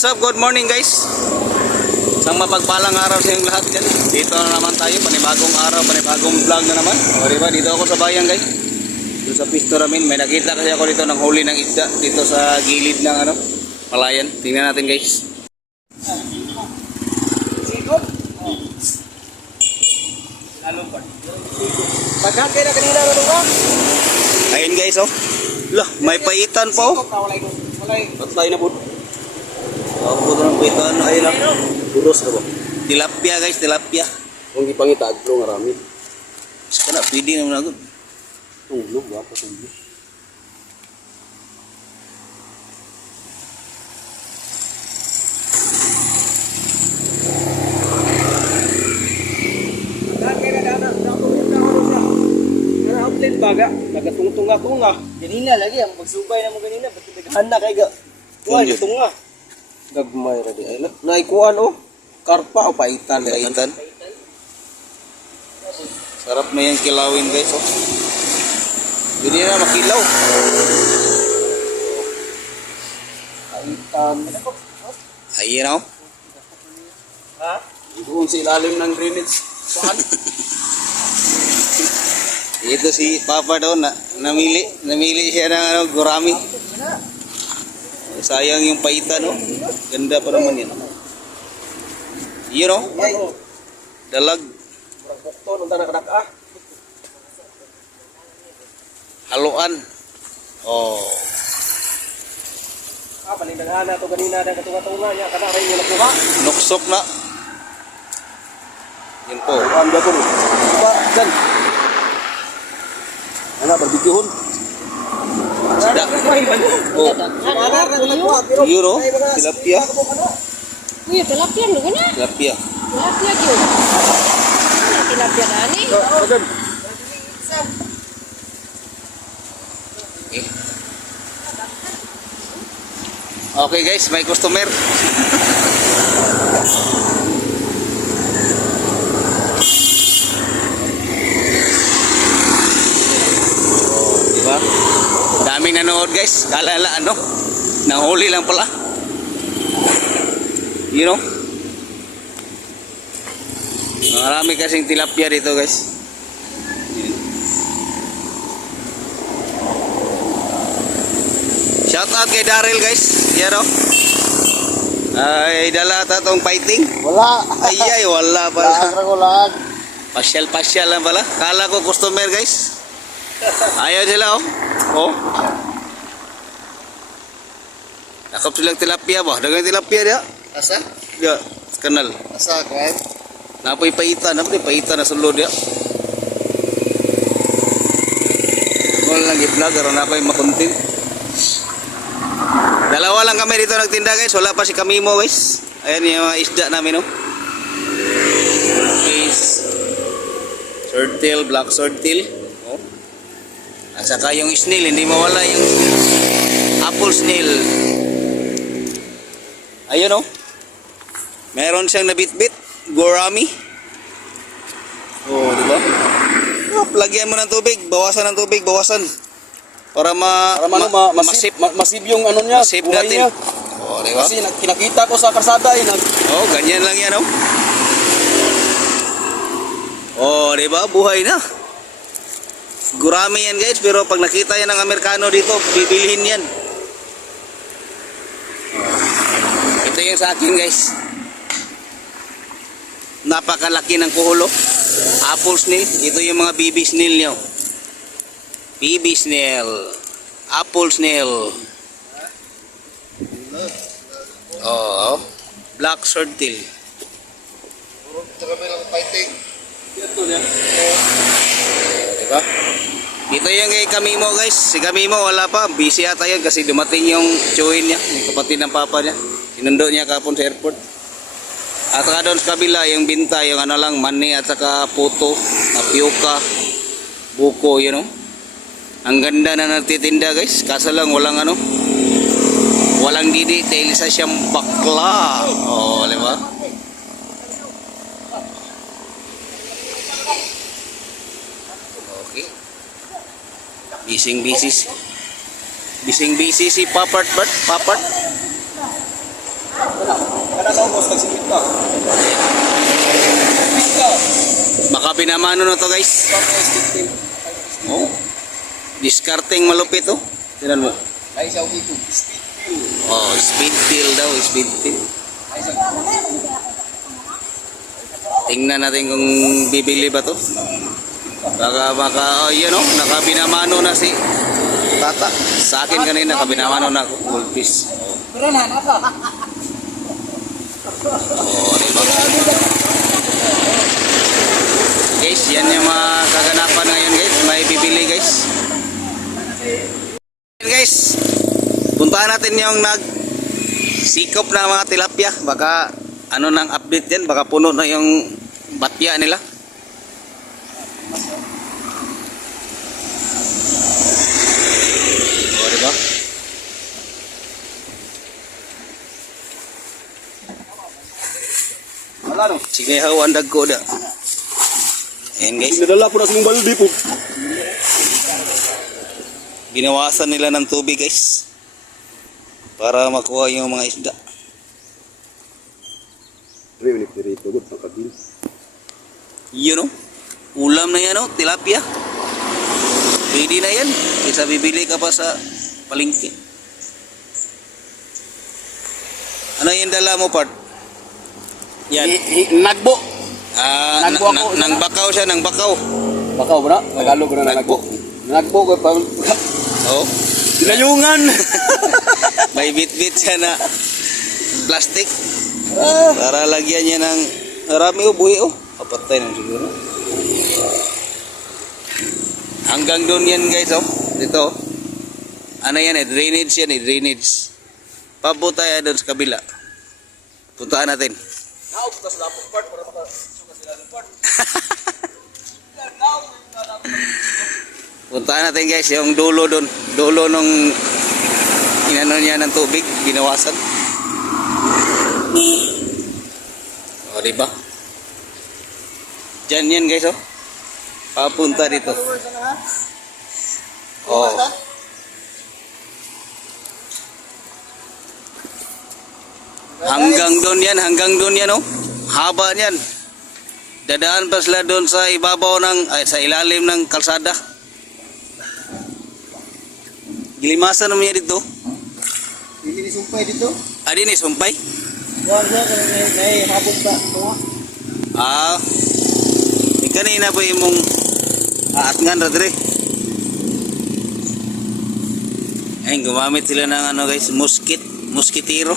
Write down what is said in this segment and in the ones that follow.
what's up? Good morning guys. Isang mapagpalang araw sa inyong lahat dyan. Dito na naman tayo, panibagong araw, panibagong vlog na naman. O diba, dito ako sa bayan guys. Dito sa pisto namin, may nakita kasi ako dito ng huli ng isda dito sa gilid ng ano, palayan. Tingnan natin guys. Pagkakay na kanina na ba? Ayun guys oh. Lah, may paitan pa oh. Patay na po. Ako po ng paitan, ayun na. Buros na ba? Tilapia guys, tilapia. Kung ipangita aglo nga rami. Sana, pwede naman ako. Tulog ba pa tulog. outlet baga, nagatungtunga ko nga. Ganina lagi, ang magsubay na mo ganina, ba't naghan na kay ga. Kuha, tunga. Gagmay ra di ay na. Naikuan oh. Karpa o paitan. Paitan. Sarap na yung kilawin guys oh. Hindi na makilaw. Paitan. Ayun oh. Ha? Doon sa ilalim ng drainage. Saan? Ito si Papa daw na namili, namili siya ng ano, gurami. Sayang yung paitan oh. Ganda pa naman yan. Yun oh. Ay, Dalag. bukto nung tanak ah. Haluan. Oh. Ah, palindahan na to ganina na katunga-tunga niya kana rin yung nakuha. Nuksok na. Yun po. Ang ko. Ba, dan. Ana barbecue Isda. Oh. Tilapia. Iya, tilapia lu kan? Tilapia. Tilapia tu. Mana tilapia dah ni? Okay. Okay guys, may customer. Nanood guys. Kalala ano? Nahuli lang pala. You know? Marami kasing tilapia dito guys. Shout out kay Daryl guys. Yan o. Ay, dala ta tong fighting. Wala. Ay, ay, wala pala. ko lag. Pasyal-pasyal lang pala. Kala ko customer guys. Ayaw sila oh. Oh. Nakap silang tilapia ba? Dagang tilapia dia. Asa? Dia, kanal. Asa kay? Napoy paitan, napoy paitan na sulod dia. Ako lang i-vlog, aron ako makontent. Dalawa lang kami dito nagtinda guys, wala pa si Kamimo guys. Ayan yung mga isda namin no. Is swordtail, black swordtail. Oh. At saka yung snail, hindi mawala yung apple snail. Ayun oh. Meron siyang nabitbit, gorami. Oh, di ba? Oh, lagyan mo ng tubig, bawasan ng tubig, bawasan. Para ma, Para man ma, masip, masip, ma, masip yung ano niya, masip buhay natin. niya. Oh, di ba? Kasi nak- kinakita ko sa karsada eh, nag, Oh, ganyan lang yan, oh. Oh, di ba? Buhay na. Gurami yan, guys. Pero pag nakita yan ng Amerikano dito, bibilihin yan. Oh. Ito yung sa akin, guys. Napakalaki ng kuhulo. Apple snail. Ito yung mga baby snail nyo. Baby snail. Apple snail. Oh, black swordtail. ito niya. Diba? Dito yung kay Kamimo guys. Si Kamimo wala pa. Busy ata yun kasi dumating yung chewin niya. Yung kapatid ng papa niya. Sinundo niya kapon sa airport. At saka doon sa kabila yung binta, yung ano lang, mani at saka puto, tapioca, buko, you know. Ang ganda na nagtitinda guys. Kaso lang walang ano, walang didi dahil sa siyang bakla. Oh, di ba? Okay. Bising busy. si- Bising busy si Papart Bert. Papart. tanaw boss, nagsipit ka. Baka pinamano na to guys. Oh. Discarding malupit oh. Tinan mo. Ay, sa. Speed pill. Oh, speed pill daw, speed pill. Sa Tingnan natin kung bibili ba to. Baka, baka, oh, yun oh, nakabinamano na si Tata. Sa akin kanina, nakabinamano na. Full piece. Pero na, nako. Guys, yan yung mga kaganapan ngayon guys. May bibili guys. Guys, puntahan natin yung nag sikop na mga tilapia. Baka ano nang update yan. Baka puno na yung batya nila. Wala no. Sige, hawan dagko da. Ayan guys. Nadala po na sa baldi po. Ginawasan nila ng tubig guys. Para makuha yung mga isda. Pre, ni pirito. Yun o. Ulam na yan o. Tilapia. Pwede na yan. Kaysa bibili ka pa sa palengke. Ano yung dala mo, part? Yan. Nagbo. Ah, na, Nagbo na, ako. nang bakaw siya, nang bakaw. Bakaw ba na? Tagalog na Nagbo. nagbo. Ko pa. Oh. Dinayungan. May bit-bit siya na plastic. Ah. Para lagyan niya ng marami o buhi o. Kapatay na siguro. Hanggang doon yan guys oh. Dito. Ano yan eh, drainage yan eh, drainage. Pabo tayo doon sa kabila. Puntaan natin. Naog tas lapok part para maka suka sila ng part. Puntaan natin guys, yung dulo doon. Dulo nung inano niya ng tubig, binawasan. O, diba? Diyan yan guys oh. Papunta dito. Oh. Hanggang doon yan, hanggang doon yan oh. Haba niyan. Dadaan pa sila doon sa ibabaw ng, ay, sa ilalim ng kalsada. Gilimasan naman yan dito. Hindi ni sumpay dito. Adi ni sumpay. Wala nay habog ba. Ah. Di kanina pa imong aatngan ra dire. Ayun, gumamit sila ng ano guys, muskit, muskitiro.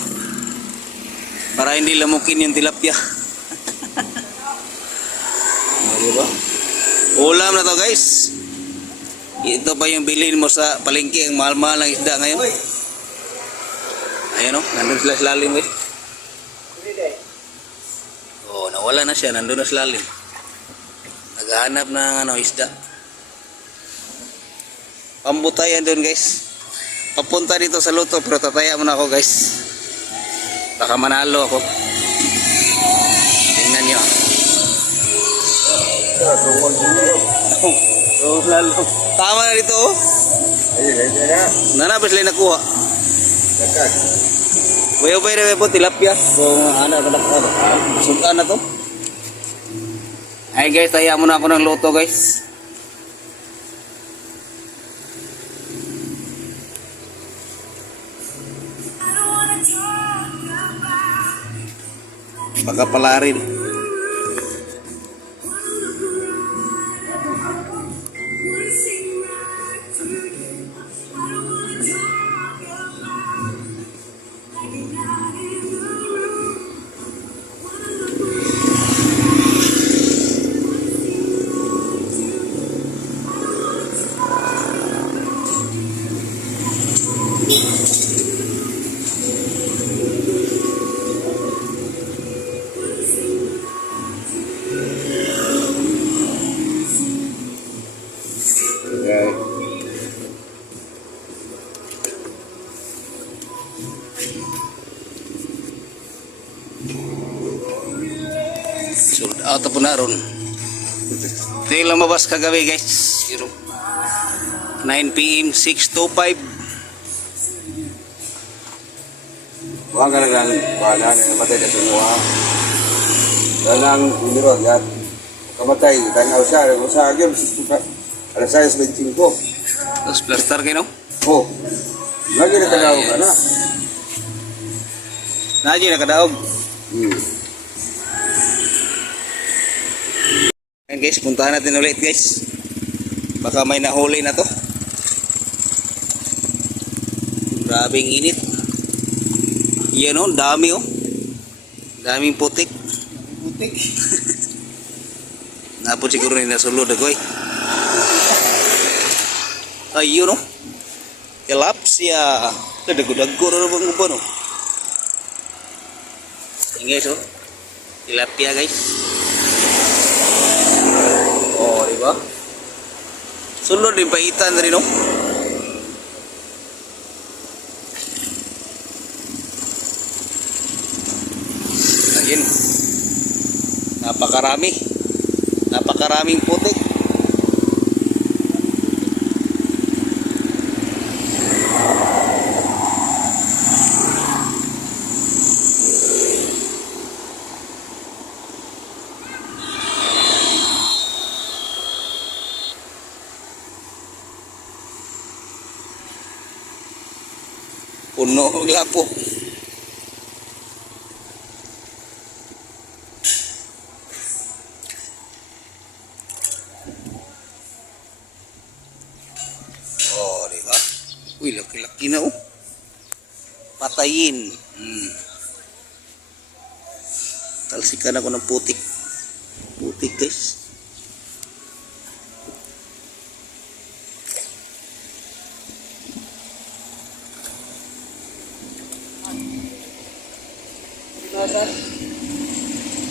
Para hindi lamukin yung tilapia. oh, diba? Ulam na to guys. Ito pa yung bilhin mo sa palengke, ang mahal-mahal ng isda ngayon. Ayun oh, nandun sila sa lalim guys. Oo, oh, nawala na siya. Nandun na sa lalim. Naghahanap ng ano, isda. Pambutayan doon guys. Papunta dito sa luto pero tataya muna ako guys. Baka manalo ako. Tingnan nyo. Tama na dito oh. Na. Nanapos lang nakuha. Kuya ba rin po tilapia? Kung ano na ko. Sudan na to. Ay guys, taya muna ako ng loto guys. Baka rin. Sold out po na ron. Ito yung lumabas kagabi guys. Zero. 9 p.m. 6.25. Huwag ka lang wala na namatay na semua. Yan ang iniro, yan. Kamatay, tanaw siya, agim, alas 6.25. Tapos plaster kayo, no? Oh, lagi na tanaw ka na. Nadyo, nakadaog. Hmm. Ayan guys, puntahan natin ulit guys. Baka may nahuli na to. Grabing init. Yan oh, dami oh. Daming putik. Putik. Napon siguro ni nasulod ako eh. Ayun oh. Tilapsia. Kadago-dago na bang uban oh. Yan guys oh. Tilapia guys. Oh, di ba? Sulod din paitan rin oh. Ayun. Napakarami. Napakaraming putik. Puno lapo. Oh, di ba? Uy, laki-laki na oh. Patayin. Hmm. Talsikan ako ng. Putik guys.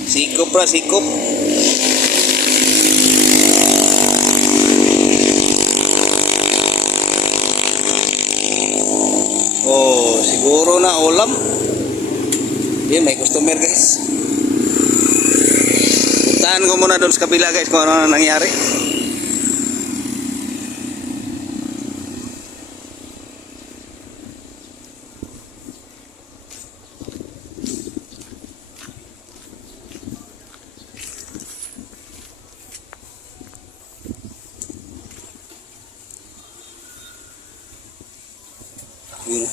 Sikop ra, sikop. Oh, siguro na ulam. Yan, may customer guys. Puntahan ko muna doon sa kabila guys kung ano na nangyari. Yun.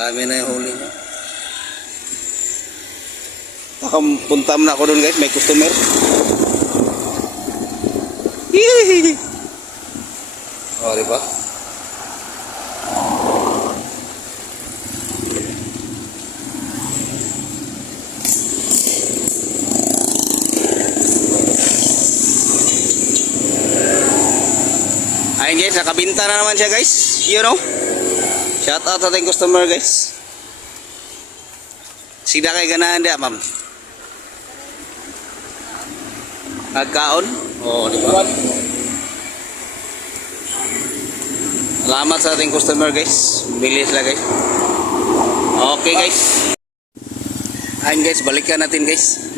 Dami na yung huli niya. Baka punta na ako doon guys, may customer. Hihihi. Oh, di ba? Ayun guys, nakabinta na naman siya guys. You know? Shout out sa ating customer guys. Sida kay ganahan dia, ma'am. Nagkaon? Oo, di ba? Salamat sa ating customer guys. Bili sila guys. Okay guys. Ayun guys, balikan natin guys.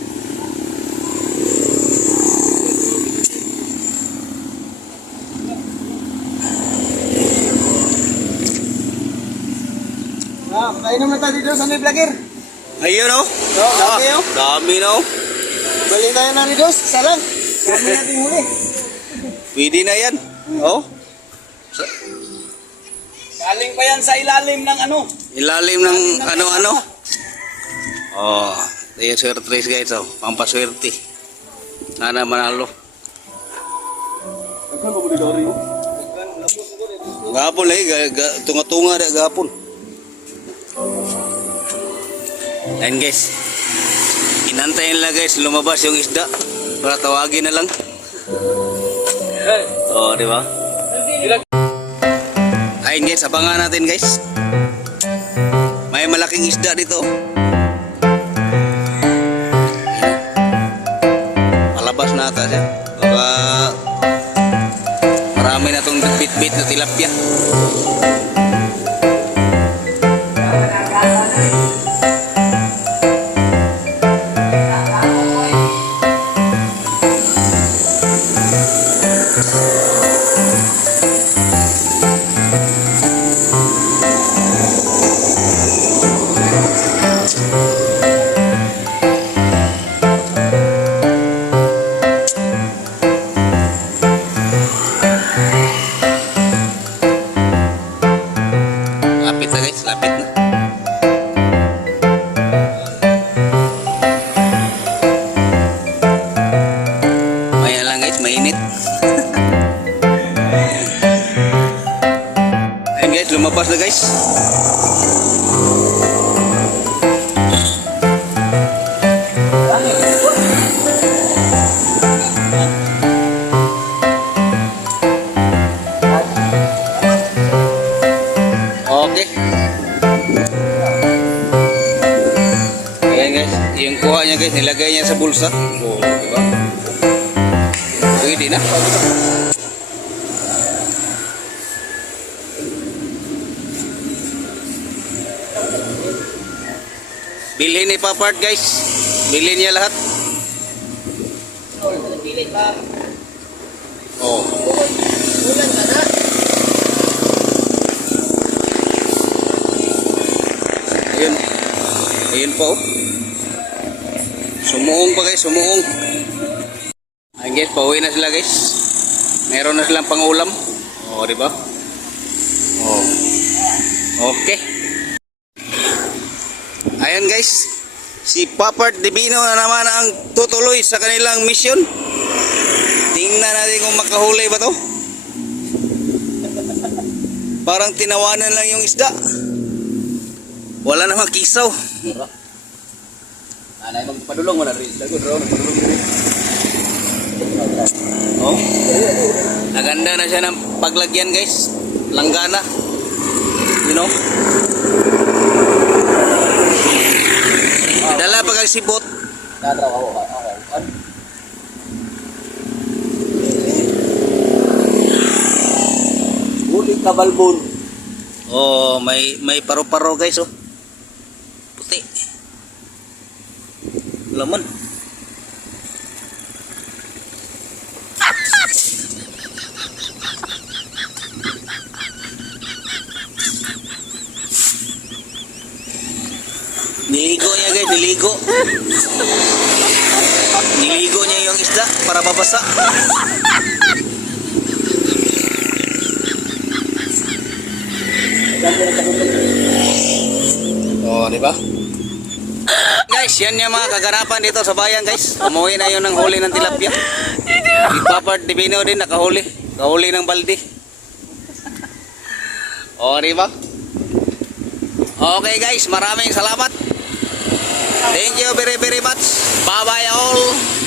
Ah, kain naman tayo dito sa may vlogger. Ayun oh. Oh, dami, oh. Dami na oh. Balik tayo na rin isa lang. Dami natin huli. Pwede na yan. Oh. Galing pa yan sa ilalim ng ano. Ilalim ng ano-ano. Oh, tayo swerte guys oh. Pampaswerte. Sana manalo. Gapon lagi, ga, tunga-tunga na gapon. Ayan guys. Inantayin lang guys, lumabas yung isda. Para tawagin na lang. Oh, di ba? Ayun guys, abangan natin guys. May malaking isda dito. Palabas na ata siya. Baka marami na tong bit-bit na tilapia. mainit. Ayun guys, lumabas na guys. Bilhin ni Papart guys. Bilhin niya lahat. Oh. Ulan ka na. Ayun. Ayun pa oh. Sumuong pa guys, sumuong. Ayun guys, pauwi na sila guys. Meron na silang pangulam. Oh, di ba? Oh. Okay. Ayun guys. Si Papart Divino na naman ang tutuloy sa kanilang mission. Tingnan natin kung makahuli ba to. Parang tinawanan lang yung isda. Wala namang kisaw. Anay magpadulong mo na rin. Dago draw padulong rin. Oh. Naganda na siya ng paglagyan guys. Langgana. You know? Dala pa kang sibot. Ako. Ako. Ano? Uli ka balbon. Oh, may may paro-paro guys oh. Puti. Laman. Niligo niya guys, niligo. Niligo niya yung isda para mabasa. Oh, di ba? Guys, yan yung mga kaganapan dito sa bayan, guys. Umuwi na yun ng huli ng tilapia. Si Papa Divino din nakahuli. Kahuli ng balde. Oh, di ba? Okay, guys. Maraming salamat. Thank you very, very much. Bye-bye all.